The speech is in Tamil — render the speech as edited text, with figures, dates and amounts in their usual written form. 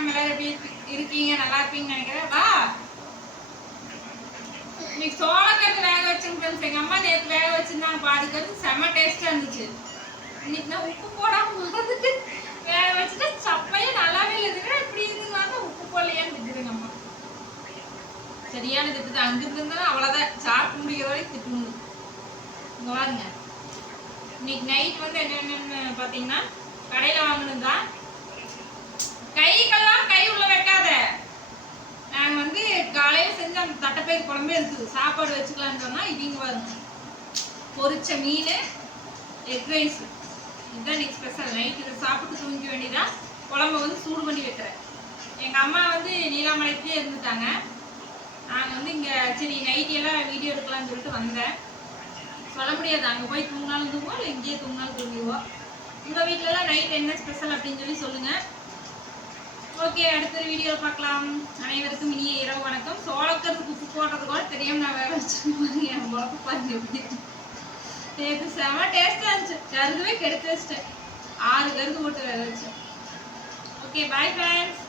வணக்கம். எல்லாரும் எப்படி இருக்கீங்க? நல்லா இருப்பீங்கன்னு நினைக்கிறேன். வா, இன்னைக்கு சோளக்கருது வேக வச்சுங்க. எங்க அம்மா நேற்று வேக வச்சிருந்தாங்க. பாதிக்கிறது செம்ம டேஸ்டா இருந்துச்சு. இன்னைக்கு நான் உப்பு போடாம மறந்துட்டு வேக வச்சுட்டு சப்பையும் நல்லாவே இல்லை. இப்படி இருக்குன்னு உப்பு போடலையான்னு திட்டுதுங்க அம்மா. சரியான திட்டு. அங்கிட்டு இருந்தா அவ்வளவுதான், சாப்பிட்டு முடிக்கிற வரைக்கும் திட்டணும். இங்க பாருங்க, இன்னைக்கு நைட் வந்து என்னென்னு பாத்தீங்கன்னா கடையில வாங்கினதுதான். கைக்கெல்லாம் கை உள்ள வைக்காத. நாங்க வந்து காலையில செஞ்ச அந்த தட்டைப்பயிறு குழம்பே இருக்குது, சாப்பாடு வச்சுக்கலான்னு சொன்னா இவங்க பாருங்க, பொரிச்ச மீன், எக் ரைஸ். இதுதான் இன்னைக்கு ஸ்பெஷல். நைட் இதை சாப்பிட்டு தூங்கிக்க வேண்டியதான். குழம்பு வந்து சூடு பண்ணி வைக்கிறேன். எங்க அம்மா வந்து நீலாமலையிலே இருந்துட்டாங்க. நாங்கள் வந்து இங்கே சரி நைட்டியெல்லாம் வீடியோ எடுக்கலாம்னு சொல்லிட்டு வந்தேன். சொல்ல முடியாது, அங்கே போய் தூங்கினாலும் தூங்குவோம், இல்லை இங்கேயே தூங்கினாலும் தூங்கிடுவோம். உங்கள் வீட்டிலலாம் நைட் என்ன ஸ்பெஷல் அப்படின்னு சொல்லி சொல்லுங்கள். ஓகே, அடுத்த வீடியோ பார்க்கலாம். அனைவருக்கும் இனிய இரவு வணக்கம். சோளக்கருது உப்பு போடுறது கூட தெரியாமல் நான் வேக வச்சுருப்பாங்க. என் உழப்பு பாருங்க எப்படி நேற்று செம டேஸ்ட்டாக இருந்துச்சு. கருதுவே கெடுத்து வச்சிட்டேன். 6 கருது போட்டு வேக வச்சேன். Okay, bye friends.